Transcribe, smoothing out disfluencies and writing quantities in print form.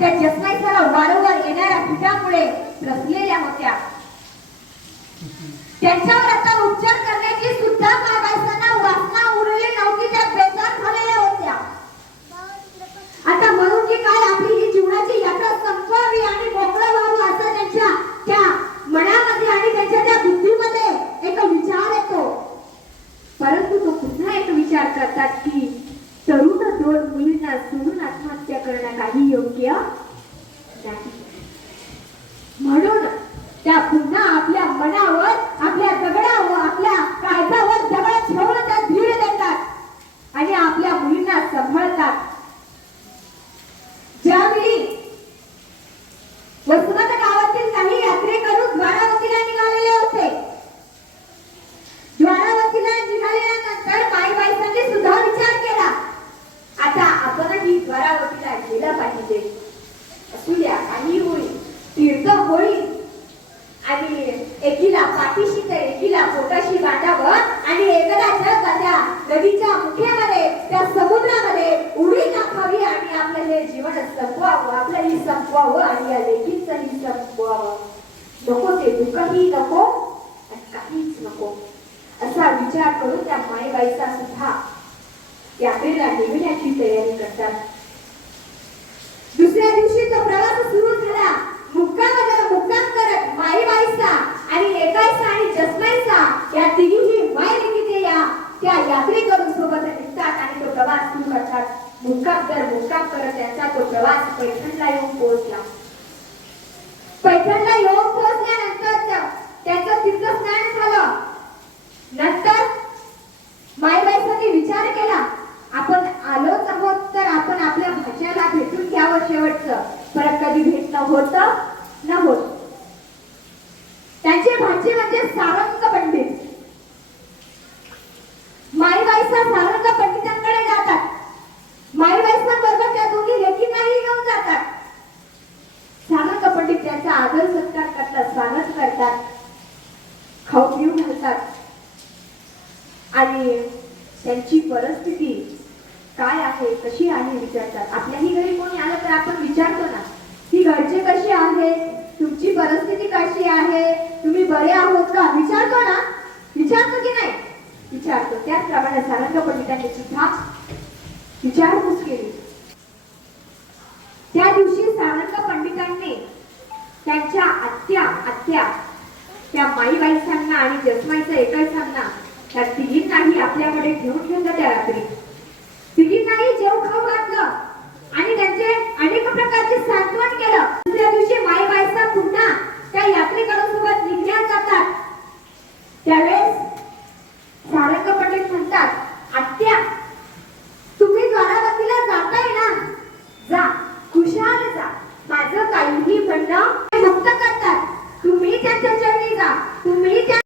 त्या जसमाईसाला वारंवार येणाऱ्या पिठामुळे त्रसलेल्या होत्या. त्यांच्यावर आता उपचार करण्याची सुद्धा मायबाईसांना वासना उरली नव्हती. त्या बेजार झालेल्या होत्या. आता म्हणून की काय आपली ही जीवनाची यात्रा संपवावी आणि मोकळं व्हावं असं त्यांच्या त्या मनामध्ये आणि त्यांच्या त्या बुद्धीमध्ये एक विचार येतो. परंतु तो पुन्हा एक विचार करतात की तरुण दोन मुलींना सोडून आत्महत्या करणं काही योग्य नाही. म्हणून त्या पुन्हा आपल्या मनावर आपल्या दगडावर आपल्या काळजावर दगड ठेवून त्या धीर देतात आणि आपल्या मुलींना सांभाळतात. ज्यावेळी वसुमत गावातील काही यात्रेकरू द्वारावतीला निघालेले होते. द्वारावतीला निघाल्यानंतर माईबाईसांनी सुद्धा विचार केला, आता आपणही द्वारावतीला गेलं पाहिजे. असू द्या, काही होईल, तीर्थ होईल आणि एकीला पाठीशी तर एकीला पोटाशी बांधावं आणि एकदाच्या त्या नदीच्या मुख्यामध्ये त्या समुद्रामध्ये उडी टाकावी आणि आपलं हे जीवन संपवावं, आपलंही संपवावं आणि या लेकीचंही संपवावं. नको ते दुःखही नको आणि काहीच नको असा विचार करून त्या माईबाईचा सुद्धा यात्रेला निघण्याची तयारी करतात. दुसऱ्या दिवशी तो प्रवास सुरू झाला. मुक्काम करत माईबाईचा आणि एकाईचा आणि जसमाईचा या तिघीही मायलेकीचे या त्या यात्रेकरून सोबत निघतात आणि तो प्रवास सुरू करतात. मुक्काम करत त्यांचा तो प्रवास पैठणला येऊन पोहोचला. पैठणला येऊन पोहोचल्यानंतर त्यांचं तीर्थस्नान झालं. नंतर माईबाईंनी विचार केला, आपण आलोच आहोत तर आपण आपल्या भाच्याला भेटून घ्यावं शेवटचं. परत कधी भेटणं होतं न होत. त्यांचे भाचे म्हणजे सारंग पंडित. माईबाईसा सारंग पंडितांकडे जातात. माईबाईसांबरोबर त्या दोघी लेकींनाही घेऊन जातात. सारंग पंडित त्यांचा आदर सत्कार करतात, स्वागत करतात, खाऊ पिऊ घालतात आणि त्यांची परिस्थिती काय आहे कशी आहे विचारतात. आपल्याही घरी कोणी आलं तर आपण विचारतो ना की घरचे कसे आहेत, तुमची परिस्थिती कशी आहे, तुम्ही बरे आहोत का, विचारतो ना, विचारतो की नाही, विचारतो. त्याचप्रमाणे सारंग पंडितांनी सुद्धा विचारपूस केली. त्या दिवशी सारंग पंडितांनी त्यांच्या आत्या त्या माईबाईसांना आणि जसमाईचा एकाईसांना त्या तिघींनाही आपल्याकडे घेऊन गेला. त्या रात्री तिघींनाही जेवण